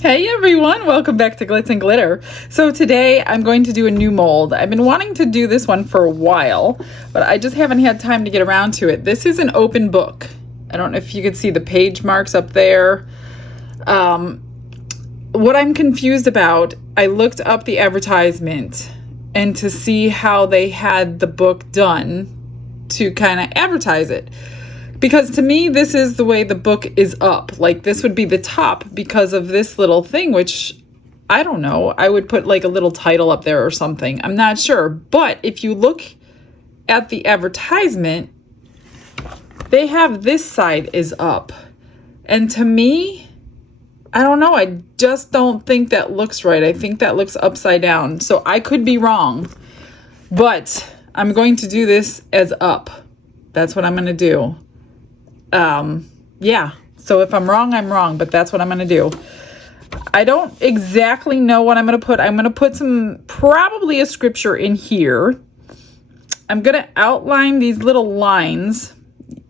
Hey everyone, welcome back to Glitz and Glitter. So today I'm going to do a new mold. I've been wanting to do this one for a while, but I just haven't had time to get around to it. This is an open book. I don't know if you could see the page marks up there. What I'm confused about, I looked up the advertisement and to see how they had the book done to kind of advertise it. Because to me, this is the way the book is up. Like this would be the top because of this little thing, which I don't know. I would put like a little title up there or something. I'm not sure. But if you look at the advertisement, they have this side is up. And to me, I don't know. I just don't think that looks right. I think that looks upside down. So I could be wrong. But I'm going to do this as up. That's what I'm going to do. Yeah, so if I'm wrong, but that's what I'm going to do. I don't exactly know what I'm going to put. I'm going to put probably a scripture in here. I'm going to outline these little lines.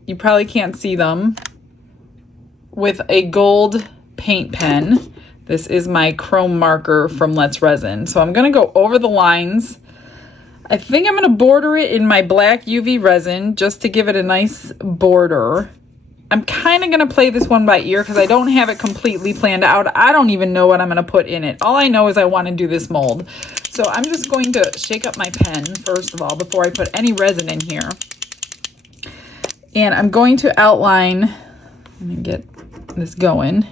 You probably can't see them with a gold paint pen. This is my chrome marker from Let's Resin. So I'm going to go over the lines. I think I'm going to border it in my black UV resin just to give it a nice border. I'm kind of going to play this one by ear because I don't have it completely planned out. I don't even know what I'm going to put in it. All I know is I want to do this mold. So I'm just going to shake up my pen, first of all, before I put any resin in here. And I'm going to outline, let me get this going.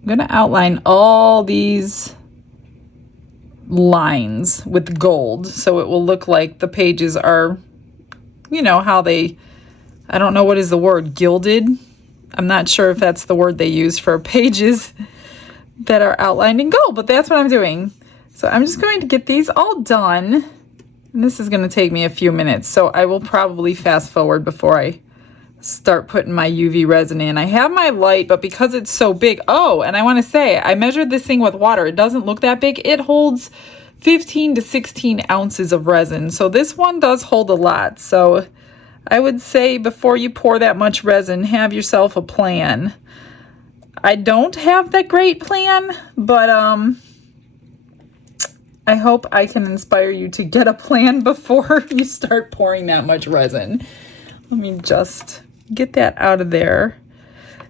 I'm going to outline all these lines with gold. So it will look like the pages are, you know, how they... I don't know what is the word, gilded. I'm not sure if that's the word they use for pages that are outlined in gold, but that's what I'm doing. So I'm just going to get these all done. And this is going to take me a few minutes, so I will probably fast forward before I start putting my UV resin in. I have my light, but because it's so big, oh, and I want to say, I measured this thing with water. It doesn't look that big. It holds 15 to 16 ounces of resin. So this one does hold a lot. So I would say before you pour that much resin, have yourself a plan. I don't have that great plan, but I hope I can inspire you to get a plan before you start pouring that much resin. Let me just get that out of there.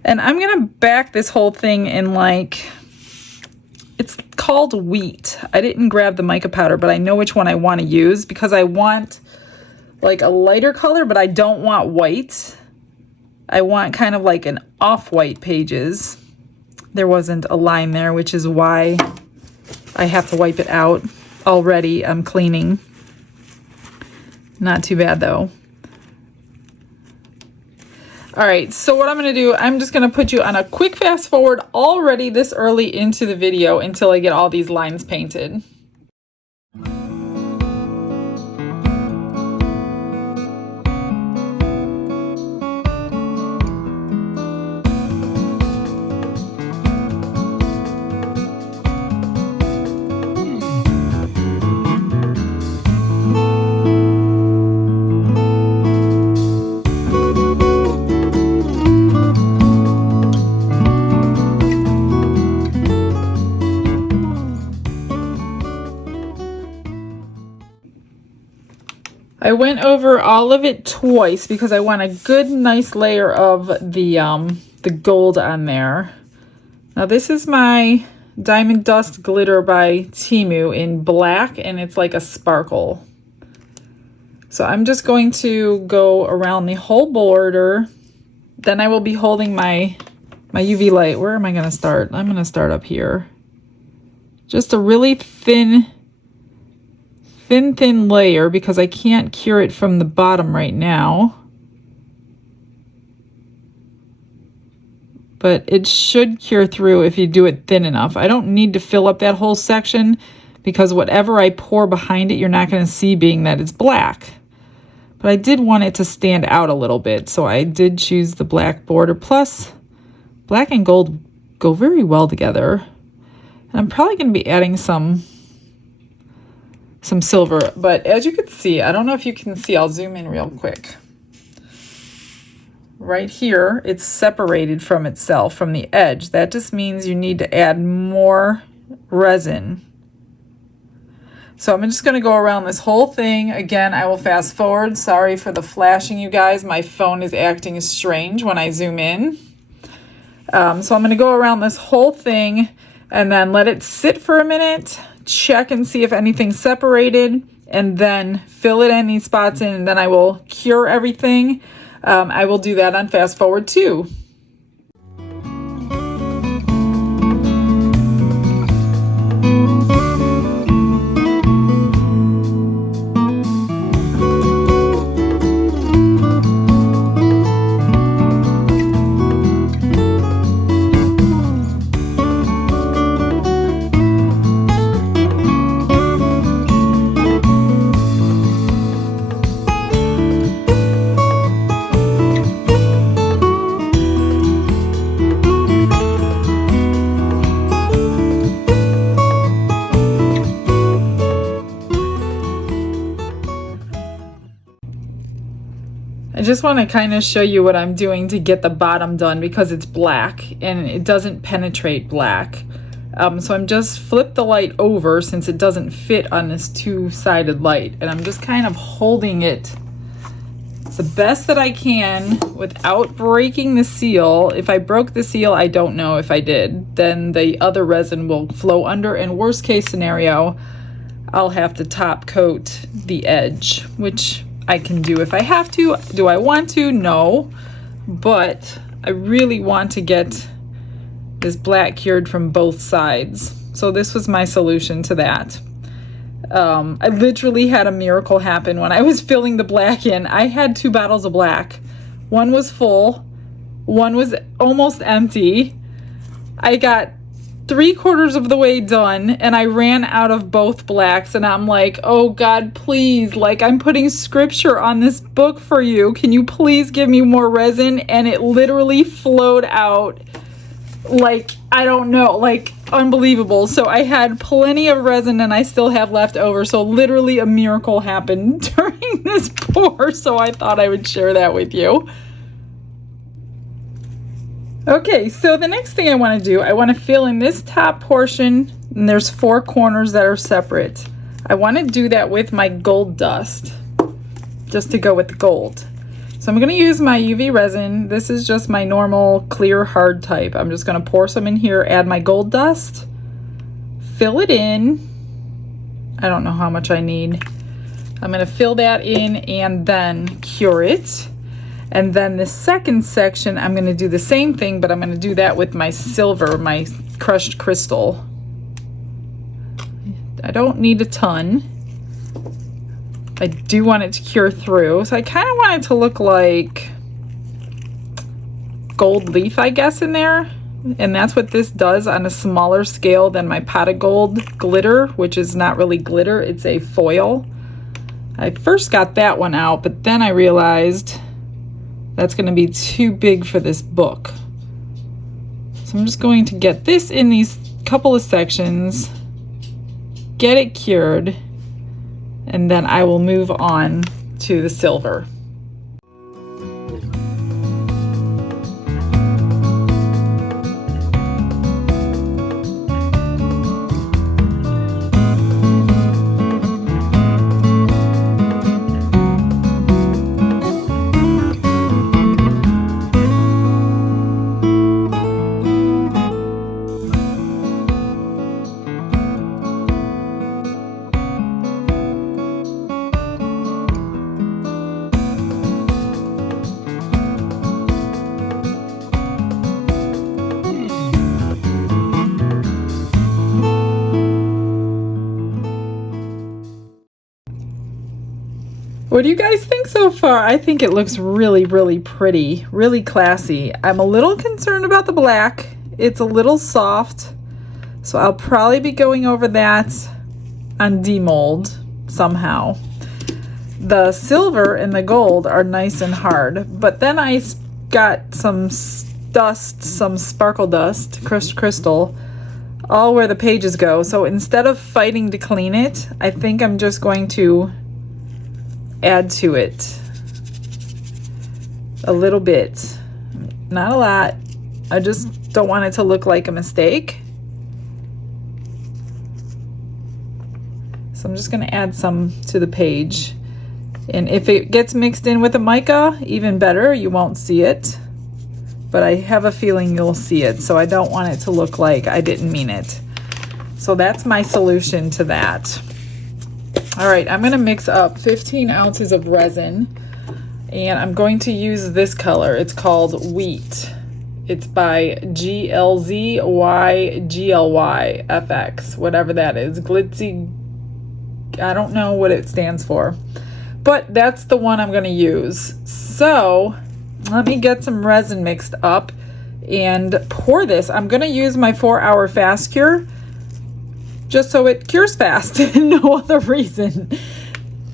And I'm going to back this whole thing in like, it's called wheat. I didn't grab the mica powder, but I know which one I want to use because I want like a lighter color, but I don't want white. I want kind of like an off-white pages. There wasn't a line there, which is why I have to wipe it out already. I'm cleaning. Not too bad though. All right, so what I'm gonna do, I'm just gonna put you on a quick fast forward already this early into the video until I get all these lines painted. I went over all of it twice because I want a good, nice layer of the gold on there. Now this is my Diamond Dust Glitter by Temu in black, and it's like a sparkle. So I'm just going to go around the whole border. Then I will be holding my UV light. Where am I going to start? I'm going to start up here. Just a really thin layer because I can't cure it from the bottom right now. But it should cure through if you do it thin enough. I don't need to fill up that whole section because whatever I pour behind it, you're not going to see being that it's black. But I did want it to stand out a little bit, so I did choose the black border. Plus, black and gold go very well together. And I'm probably going to be adding some silver, but as you can see, I don't know if you can see, I'll zoom in real quick. right here, it's separated from itself, from the edge. That just means you need to add more resin. So I'm just going to go around this whole thing. Again, I will fast forward. Sorry for the flashing, you guys. My phone is acting strange when I zoom in. So I'm going to go around this whole thing and then let it sit for a minute, check and see if anything's separated, and then fill it in these spots in, and then I will cure everything. I will do that on fast forward too. I just want to kind of show you what I'm doing to get the bottom done because it's black and it doesn't penetrate black. So I'm just flip the light over since it doesn't fit on this two-sided light, and I'm just kind of holding it the best that I can without breaking the seal. If I broke the seal, I don't know if I did, then the other resin will flow under, and worst case scenario, I'll have to top coat the edge, which I can do if I have to. Do I want to? No, but I really want to get this black cured from both sides. So this was my solution to that. I literally had a miracle happen when I was filling the black in. I had 2 bottles of black. One was full, one was almost empty. I got 3/4 of the way done and I ran out of both blacks, and I'm like, oh God, please, like, I'm putting scripture on this book for you. Can you please give me more resin? And it literally flowed out like, I don't know, like unbelievable. So I had plenty of resin and I still have left over. So literally a miracle happened during this pour. So I thought I would share that with you. Okay, so the next thing I want to do, I want to fill in this top portion, and there's 4 corners that are separate. I want to do that with my gold dust, just to go with the gold. So I'm going to use my UV resin. This is just my normal clear hard type. I'm just going to pour some in here, add my gold dust, fill it in. I don't know how much I need. I'm going to fill that in and then cure it. And then the second section, I'm going to do the same thing, but I'm going to do that with my silver, my crushed crystal. I don't need a ton. I do want it to cure through. So I kind of want it to look like gold leaf, I guess, in there. And that's what this does on a smaller scale than my pot of gold glitter, which is not really glitter, it's a foil. I first got that one out, but then I realized that's going to be too big for this book. So I'm just going to get this in these couple of sections, get it cured, and then I will move on to the silver. What do you guys think so far? I think it looks really, really pretty, really classy. I'm a little concerned about the black. It's a little soft, so I'll probably be going over that on demold somehow. The silver and the gold are nice and hard, but then I got some dust, some sparkle dust, crushed crystal, all where the pages go. So instead of fighting to clean it, I think I'm just going to add to it. a little bit, not a lot. I just don't want it to look like a mistake. So I'm just going to add some to the page. And if it gets mixed in with the mica, even better, you won't see it. But I have a feeling you'll see it, so I don't want it to look like I didn't mean it. So that's my solution to that. All right, I'm going to mix up 15 ounces of resin, and I'm going to use this color. It's called Wheat. It's by GLZYGLYFX, whatever that is. Glitzy, I don't know what it stands for, but that's the one I'm going to use. So let me get some resin mixed up and pour this. I'm going to use my 4-hour fast cure just so it cures fast and no other reason.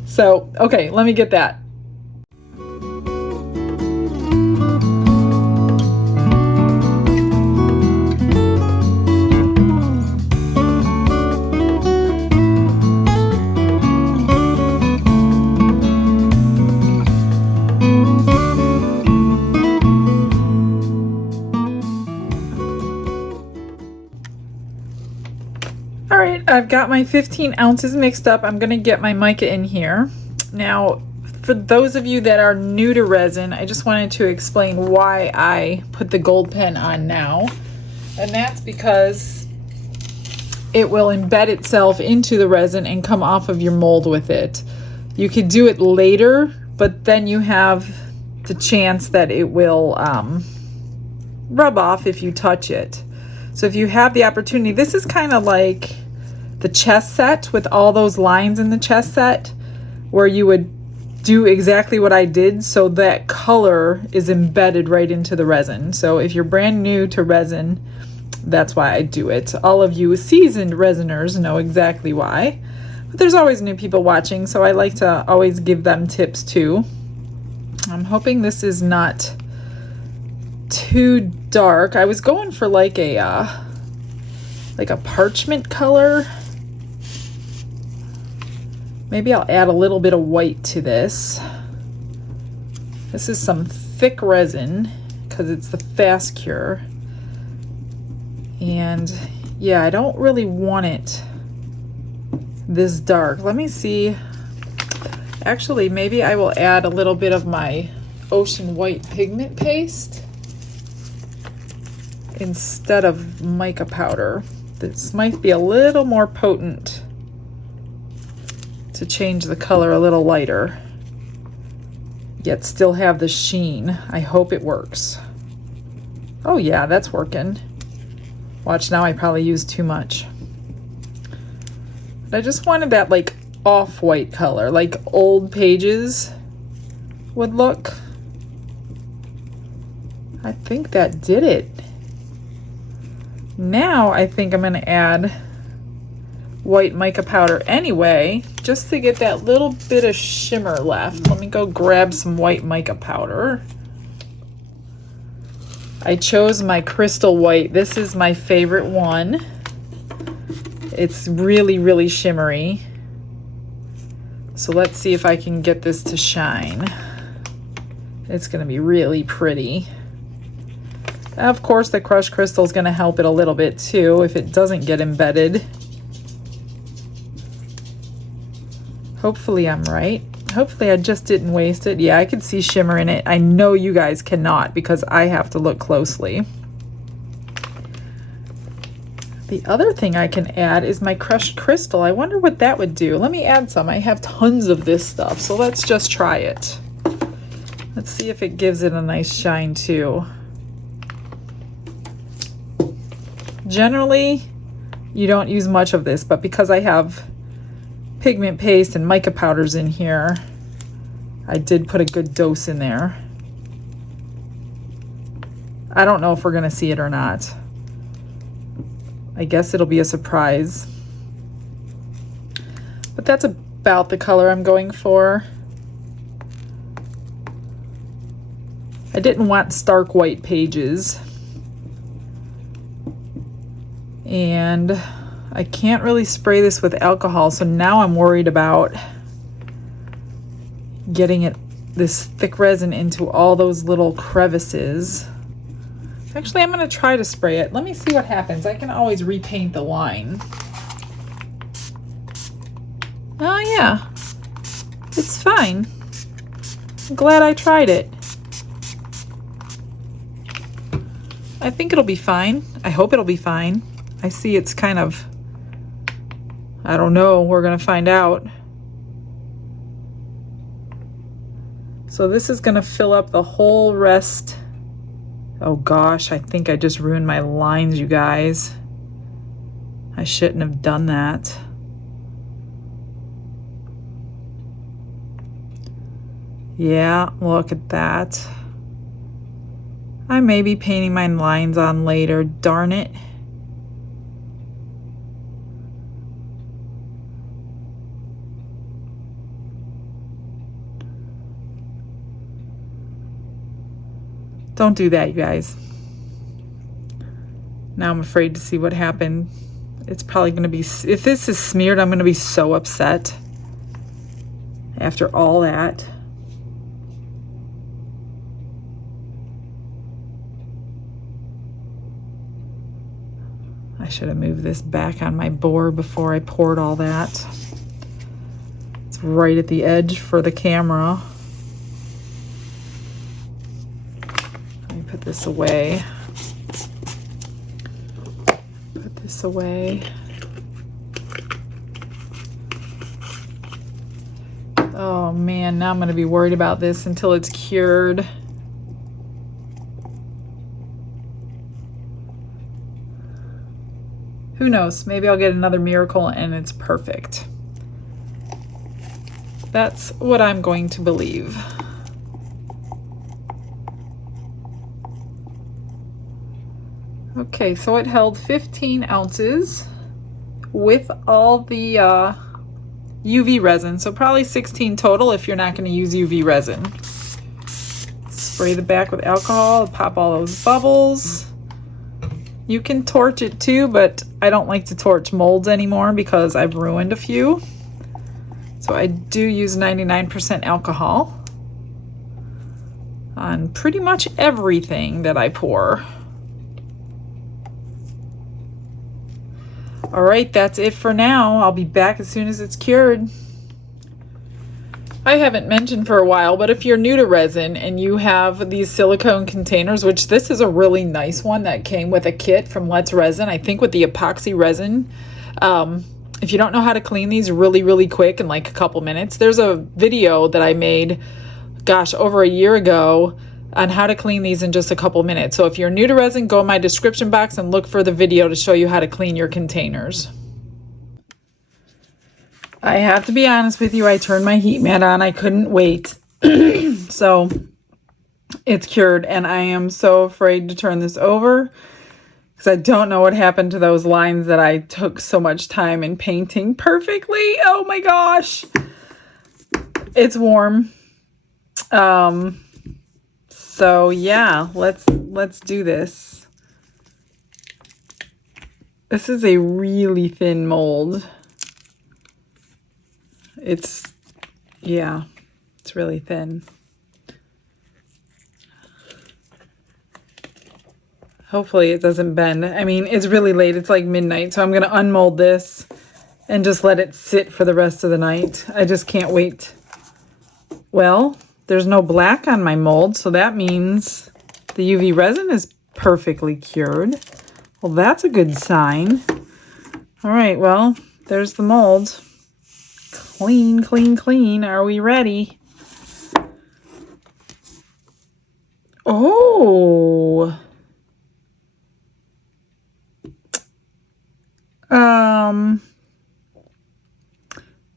So, okay, let me get that. I've got my 15 ounces mixed up. I'm going to get my mica in here. Now, for those of you that are new to resin, I just wanted to explain why I put the gold pen on now. And that's because it will embed itself into the resin and come off of your mold with it. You could do it later, but then you have the chance that it will rub off if you touch it. So if you have the opportunity, this is kind of like the chess set with all those lines in the chess set where you would do exactly what I did, so that color is embedded right into the resin. So if you're brand new to resin, that's why I do it. All of you seasoned resiners know exactly why, but there's always new people watching, so I like to always give them tips too. I'm hoping this is not too dark. I was going for like a parchment color. Maybe I'll add a little bit of white to this. This is some thick resin because it's the fast cure. And yeah, I don't really want it this dark. Let me see. Actually, maybe I will add a little bit of my ocean white pigment paste instead of mica powder. This might be a little more potent to change the color a little lighter, yet still have the sheen. I hope it works. Oh yeah, that's working. Watch, now I probably used too much. But I just wanted that like off-white color, like old pages would look. I think that did it. Now I think I'm going to add white mica powder anyway, just to get that little bit of shimmer left. Let me go grab some white mica powder. I chose my crystal white. This is my favorite one. It's really, really shimmery. So let's see if I can get this to shine. It's going to be really pretty. Of course, the crushed crystal is going to help it a little bit too if it doesn't get embedded. Hopefully I'm right. Hopefully I just didn't waste it. Yeah, I could see shimmer in it. I know you guys cannot because I have to look closely. The other thing I can add is my crushed crystal. I wonder what that would do. Let me add some. I have tons of this stuff, so let's just try it. Let's see if it gives it a nice shine too. Generally, you don't use much of this, but because I have pigment paste and mica powders in here, I did put a good dose in there. I don't know if we're gonna see it or not. I guess it'll be a surprise. But that's about the color I'm going for. I didn't want stark white pages. And I can't really spray this with alcohol, so now I'm worried about getting it this thick resin into all those little crevices. Actually, I'm going to try to spray it. Let me see what happens. I can always repaint the line. Oh yeah, it's fine. I'm glad I tried it. I think it'll be fine. I hope it'll be fine. I see it's kind of, I don't know, we're gonna find out. So this is gonna fill up the whole rest. Oh gosh, I think I just ruined my lines, you guys. I shouldn't have done that. Yeah, look at that. I may be painting my lines on later, darn it. Don't do that, you guys. Now I'm afraid to see what happened. It's probably going to be, if this is smeared, I'm going to be so upset after all that. I should have moved this back on my board before I poured all that. It's right at the edge for the camera. Let me put this away. Put this away. Oh man, now I'm going to be worried about this until it's cured. Who knows? Maybe I'll get another miracle and it's perfect. That's what I'm going to believe. Okay, so it held 15 ounces with all the UV resin. So probably 16 total if you're not going to use UV resin. Spray the back with alcohol, pop all those bubbles. You can torch it too, but I don't like to torch molds anymore because I've ruined a few. So I do use 99% alcohol on pretty much everything that I pour. All right, that's it for now. I'll be back as soon as it's cured. I haven't mentioned for a while, but if you're new to resin and you have these silicone containers, which this is a really nice one that came with a kit from Let's Resin, I think with the epoxy resin. If you don't know how to clean these really quick in like a couple minutes, there's a video that I made, gosh, over a year ago on how to clean these in just a couple minutes. So if you're new to resin, go in my description box and look for the video to show you how to clean your containers. I have to be honest with you, I turned my heat mat on. I couldn't wait. So it's cured and I am so afraid to turn this over because I don't know what happened to those lines that I took so much time in painting perfectly. Oh my gosh. It's warm. So yeah, let's do this. This is a really thin mold. Yeah, it's really thin. Hopefully it doesn't bend. I mean, it's really late. It's like midnight, so I'm going to unmold this and just let it sit for the rest of the night. I just can't wait. Well, there's no black on my mold, so that means the UV resin is perfectly cured. Well, that's a good sign. All right, well, there's the mold. Clean, clean, clean. Are we ready? Oh.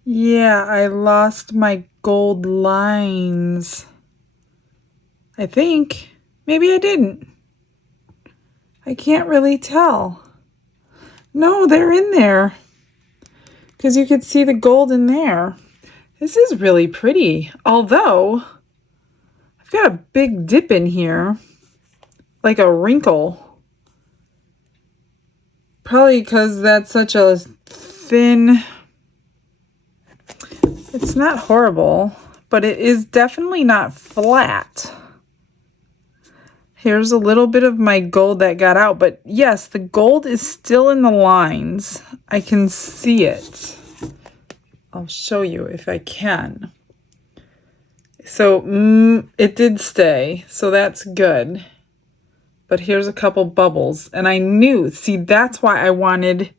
Yeah, I lost my gold lines. I think. Maybe I didn't. I can't really tell. No, they're in there. Because you could see the gold in there. This is really pretty. Although, I've got a big dip in here. Like a wrinkle. Probably because that's such a thin... It's not horrible, but it is definitely not flat. Here's a little bit of my gold that got out, but yes, the gold is still in the lines. I can see it. I'll show you if I can. So it did stay, so that's good. But here's a couple bubbles, and I knew, see, that's why I wanted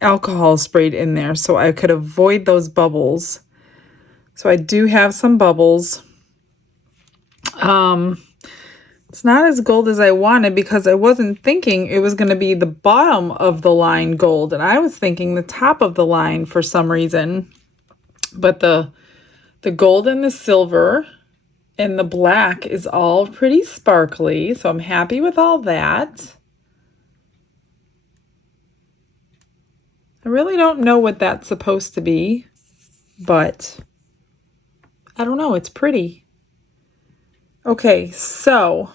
alcohol sprayed in there so I could avoid those bubbles. So I do have some bubbles. It's not as gold as I wanted because I wasn't thinking it was going to be the bottom of the line gold, and I was thinking the top of the line for some reason. But the gold and the silver and the black is all pretty sparkly, so I'm happy with all that. I really don't know what that's supposed to be, but I don't know, it's pretty. Okay, so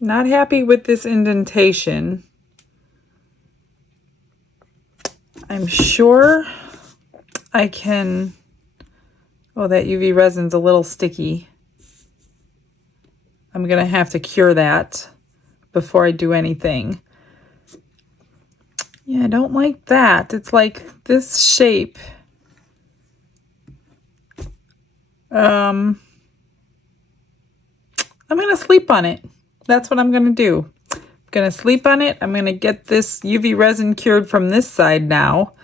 not happy with this indentation. I'm sure I can, oh, that UV resin's a little sticky. I'm gonna have to cure that before I do anything. Yeah, I don't like that. It's like this shape. I'm gonna sleep on it. That's what I'm gonna do. I'm gonna sleep on it. I'm gonna get this UV resin cured from this side now.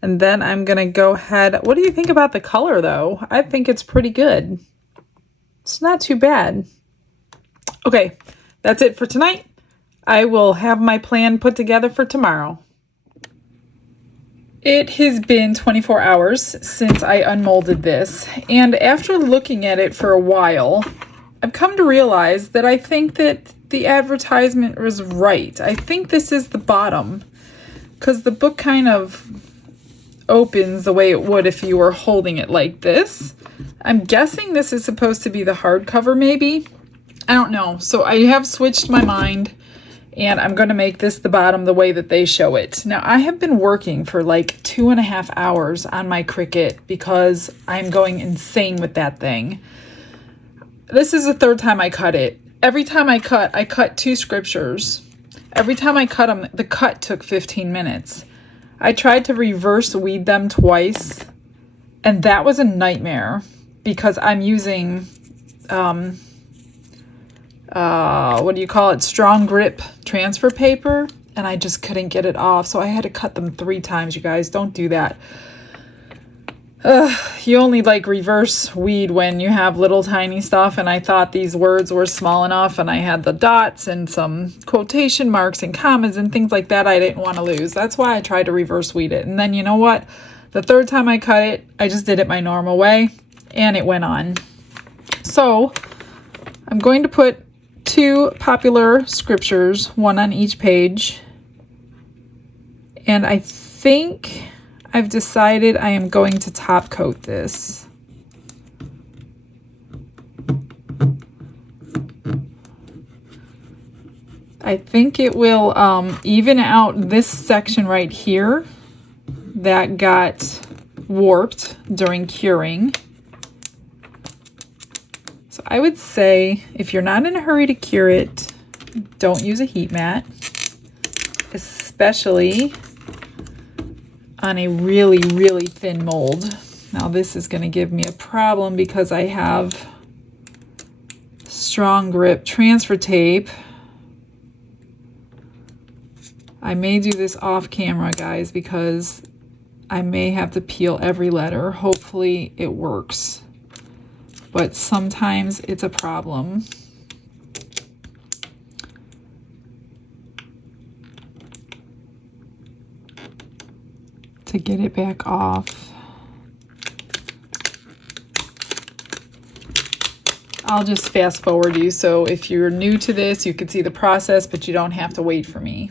And then I'm gonna go ahead. What do you think about the color though? I think it's pretty good. It's not too bad. Okay, that's it for tonight. I will have my plan put together for tomorrow. It has been 24 hours since I unmolded this, and after looking at it for a while, I've come to realize that I think that the advertisement was right. I think this is the bottom, because the book kind of opens the way it would if you were holding it like this. I'm guessing this is supposed to be the hardcover, maybe. I don't know. So I have switched my mind, and I'm going to make this the bottom the way that they show it. Now, I have been working for like 2.5 hours on my Cricut because I'm going insane with that thing. This is the third time I cut it. Every time I cut 2 scriptures. Every time I cut them, the cut took 15 minutes. I tried to reverse weed them twice, and that was a nightmare because I'm using, what do you call it? Strong grip transfer paper, and I just couldn't get it off. So I had to cut them 3 times, you guys. Don't do that. You only like reverse weed when you have little tiny stuff, and I thought these words were small enough, and I had the dots and some quotation marks and commas and things like that I didn't want to lose. That's why I tried to reverse weed it. And then you know what? The third time I cut it, I just did it my normal way, and it went on. So I'm going to put 2 popular scriptures, 1 on each page, and I think I've decided I am going to top coat this. I think it will even out this section right here that got warped during curing. So I would say if you're not in a hurry to cure it, don't use a heat mat, especially on a really, really thin mold. Now this is going to give me a problem because I have strong grip transfer tape. I may do this off camera, guys, because I may have to peel every letter. Hopefully it works, but sometimes it's a problem. To get it back off. I'll just fast forward you, so if you're new to this, you can see the process, but you don't have to wait for me.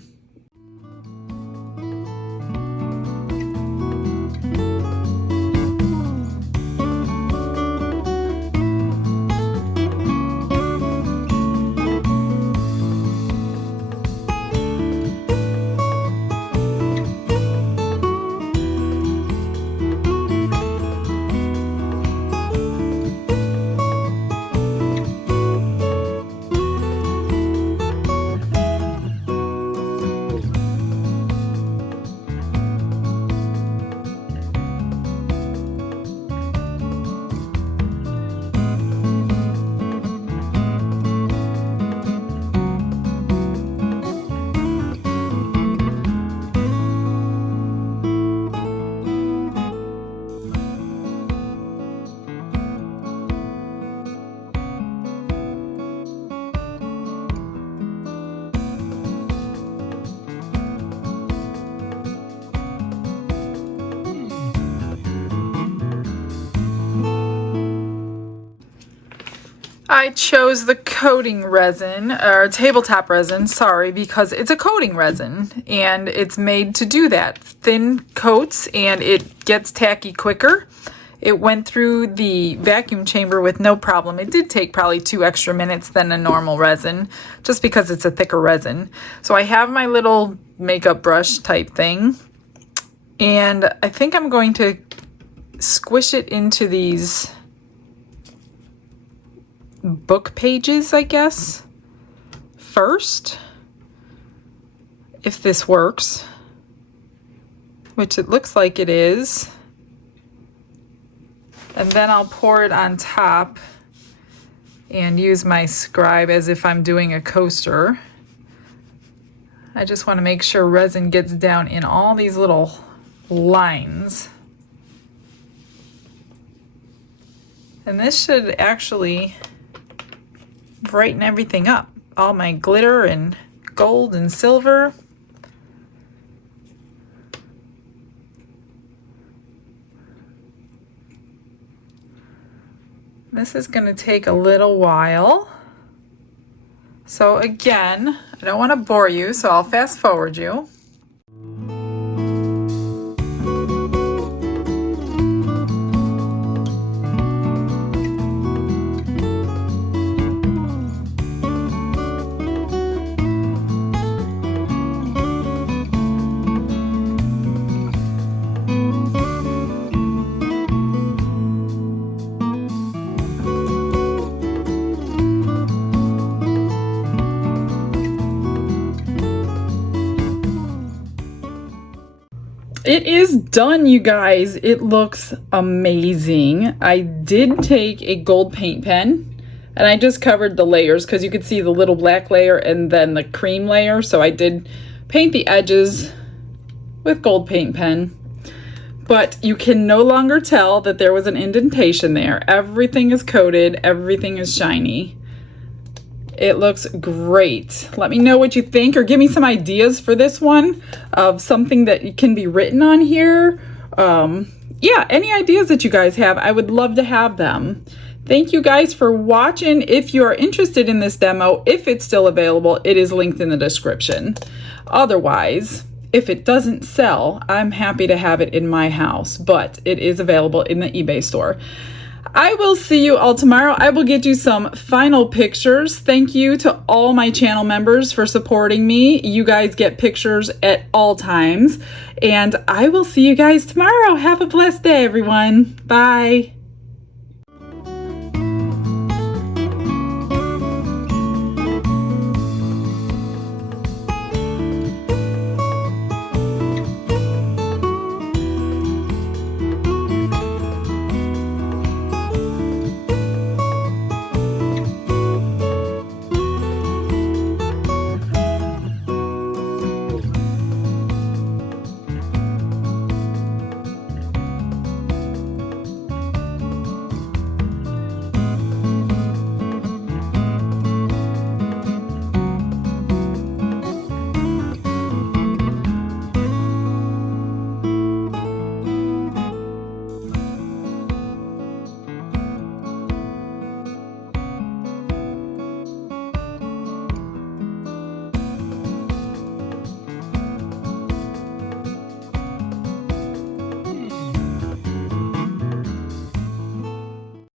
I chose the coating resin, or tabletop resin, sorry, because it's a coating resin and it's made to do that. Thin coats and it gets tacky quicker. It went through the vacuum chamber with no problem. It did take probably 2 extra minutes than a normal resin, just because it's a thicker resin. So I have my little makeup brush type thing, and I think I'm going to squish it into these book pages, I guess, first, if this works, which it looks like it is. And then I'll pour it on top and use my scribe as if I'm doing a coaster. I just want to make sure resin gets down in all these little lines. And this should actually brighten everything up. All my glitter and gold and silver. This is going to take a little while. So again, I don't want to bore you, so I'll fast forward you. It is done, you guys. It looks amazing. I did take a gold paint pen and I just covered the layers because you could see the little black layer and then the cream layer. So I did paint the edges with gold paint pen, but you can no longer tell that there was an indentation there. Everything is coated, everything is shiny. It looks great. Let me know what you think, or give me some ideas for this one of something that can be written on here. Yeah, any ideas that you guys have, I would love to have them. Thank you guys for watching. If you are interested in this demo, if it's still available, it is linked in the description. Otherwise, if it doesn't sell, I'm happy to have it in my house, but it is available in the eBay store. I will see you all tomorrow. I will get you some final pictures. Thank you to all my channel members for supporting me. You guys get pictures at all times. And I will see you guys tomorrow. Have a blessed day, everyone. Bye.